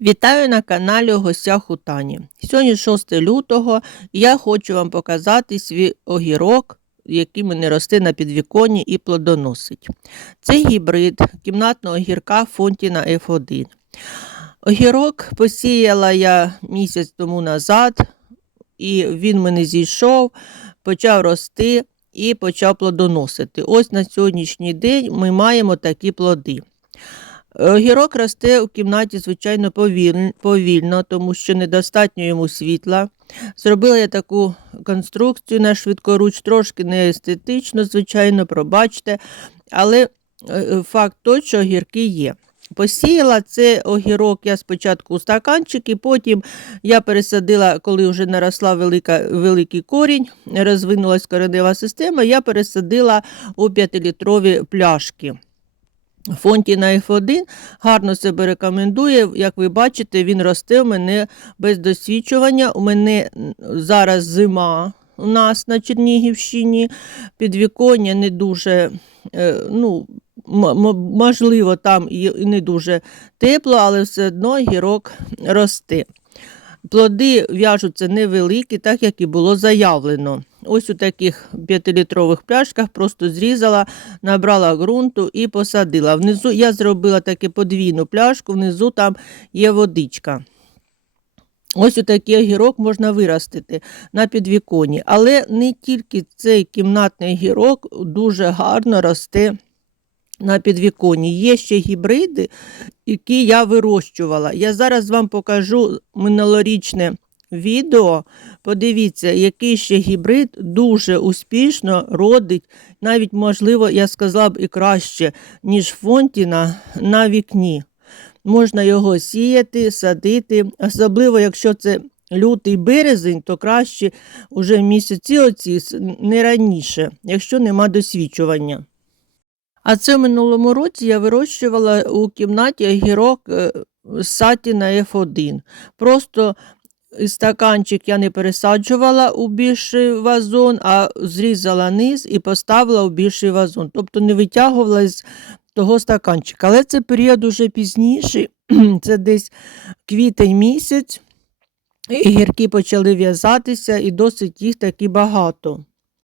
Вітаю на каналі гостях у Тані. Сьогодні 6 лютого і я хочу вам показати свій огірок, який мене росте на підвіконні і плодоносить. Це гібрид кімнатного огірка Фонтіна F1. Огірок посіяла я місяць тому назад, і він мене зійшов, почав рости і почав плодоносити. Ось на сьогоднішній день ми маємо такі плоди. Огірок росте у кімнаті, звичайно, повільно, тому що недостатньо йому світла. Зробила я таку конструкцію на швидкоруч, трошки не естетично, звичайно, пробачте, але е, факт той, що огірки є. Посіяла це огірок я спочатку у стаканчики, потім я пересадила, коли вже наросла велика, великий корінь, розвинулась коренева система, я пересадила у 5-літрові пляшки. Фонтіна F1 гарно себе рекомендує. Як ви бачите, він росте у мене без досвідчування. У мене зараз зима у нас на Чернігівщині, підвіконня не дуже, е, ну, можливо, там і не дуже тепло, але все одно гірок росте. Плоди в'яжуться невеликі, так як і було заявлено. Ось у таких 5-літрових пляшках просто зрізала, набрала ґрунту і посадила. Внизу я зробила таку подвійну пляшку, внизу там є водичка. Ось такий огірок можна виростити на підвіконі. Але не тільки цей кімнатний огірок дуже гарно росте на підвіконні. Є ще гібриди, які я вирощувала. Я зараз вам покажу минулорічне відео. Подивіться, який ще гібрид дуже успішно родить, навіть, можливо, я сказала б і краще, ніж фонтіна на вікні. Можна його сіяти, садити, особливо, якщо це лютий березень, то краще вже місяці оці не раніше, якщо нема досвідчування. А це в минулому році я вирощувала у кімнаті огірок е, саті на F1. Просто стаканчик я не пересаджувала у більший вазон, а зрізала низ і поставила у більший вазон. Тобто не витягувала з того стаканчика. Але це період уже пізніший, це десь квітень місяць. І гірки почали в'язатися, і досить їх таки багато.